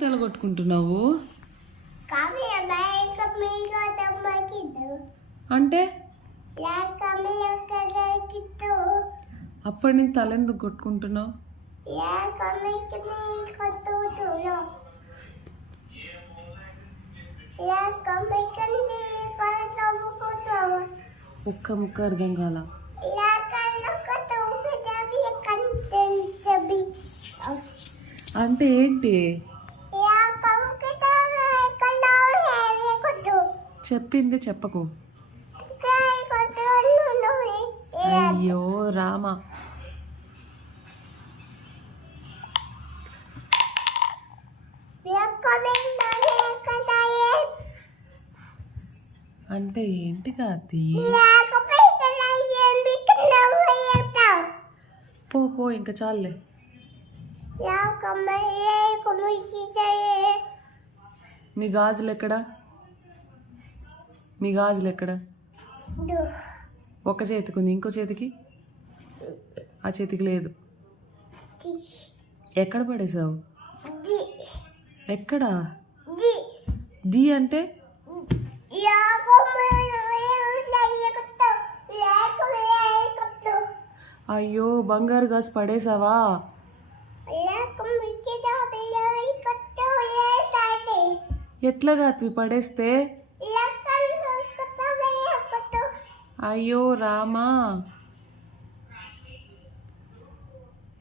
తెలగొట్టుకుంటున్నావు అంటే అప్పటి నుంచి తల ఎందుకు కొట్టుకుంటున్నావు? ఒక్క ముక్క అర్థం కాల. అంటే ఏంటి చెప్పింది చెప్పకు. అయ్యో రామా, అంటే ఏంటి కాతి? పో పో ఇంకా చాలే. నీ గాజులు ఎక్కడా? నీ గాజులు ఎక్కడా? ఒక చేతికి ఉంది, ఇంకో చేతికి? ఆ చేతికి లేదు. ఎక్కడ పడేసావు? ఎక్కడా? ది అంటే అయ్యో బంగారు గాజు పడేసావా? ఎట్లా గాత్వి పడేస్తే? అయ్యో రామా,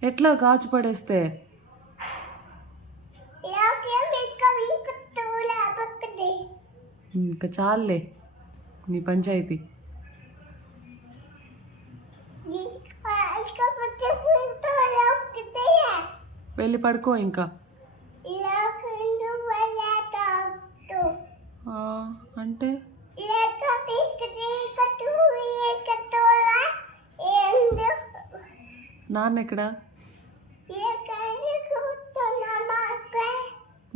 ఎట్లా గాజు పడేస్తే? ఇంకా చాలే నీ పంచాయతీ. వెళ్ళి పడుకో ఇంకా. అంటే నాన్న ఎక్కడా?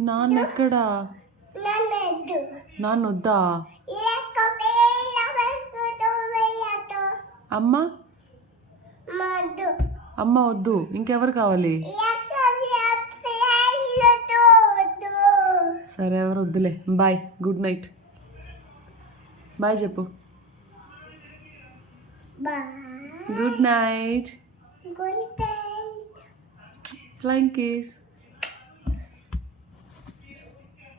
నాన్న ఎక్కడా? నాన్న వద్దా? అమ్మ అమ్మ వద్దు, ఇంకెవరు కావాలి? సరే ఎవరు వద్దులే. Bye, good night. బాయ్ చెప్పు. Good night. Flying kiss.